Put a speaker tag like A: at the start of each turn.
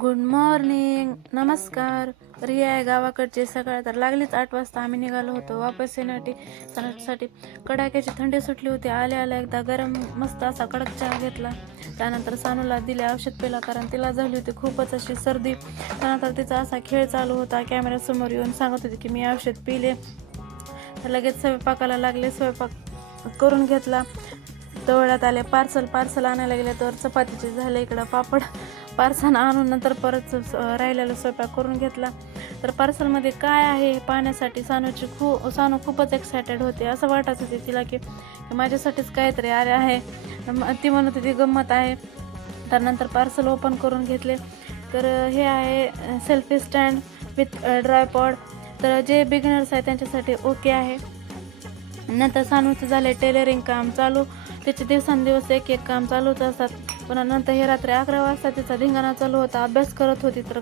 A: Good morning नमस्कार. रिया आहे गावाकडचे. सकाळ तर लागलीच आठ वाजता आम्ही निघालो होतो. वापस येण्यासाठी सणासाठी कडाक्याची थंडी सुटली होती. आल्या आल्या एकदा गरम मस्त असा कडक चहा घेतला. त्यानंतर सानूला दिले औषध पिला कारण तिला झाली होती खूपच अशी सर्दी. त्यानंतर तिचा असा खेळ चालू होता. कॅमेऱ्यासमोर येऊन सांगत होती की मी औषध पिले. तर लगेच स्वयंपाकाला लागले. स्वयंपाक करून घेतला. तवळ्यात आले पार्सल पार्सल आणायला गेले तर चपातीचे झाले इकडं पापड. पार्सल आणून नंतर परत राहिलेला स्वयंपाक करून घेतला. तर पार्सलमध्ये काय आहे हे पाहण्यासाठी सानूची खूप सानू खूपच एक्सायटेड होते. असं वाटत होते तिला की माझ्यासाठीच काहीतरी अरे आहे. ती म्हणत होती गंमत आहे. तर नंतर पार्सल ओपन करून घेतले. तर हे आहे सेल्फी स्टँड विथ ड्रायपॉड तर जे बिगिनर्स आहे त्यांच्यासाठी ओके आहे. नंतर सानूचं झालं टेलरिंग काम चालू. त्याचे दिवसांदिवस एक एक काम चालूच असतात. पण नंतर हे रात्री अकरा वाजता तिचा धिंगाणा चालू होता. अभ्यास करत होती तर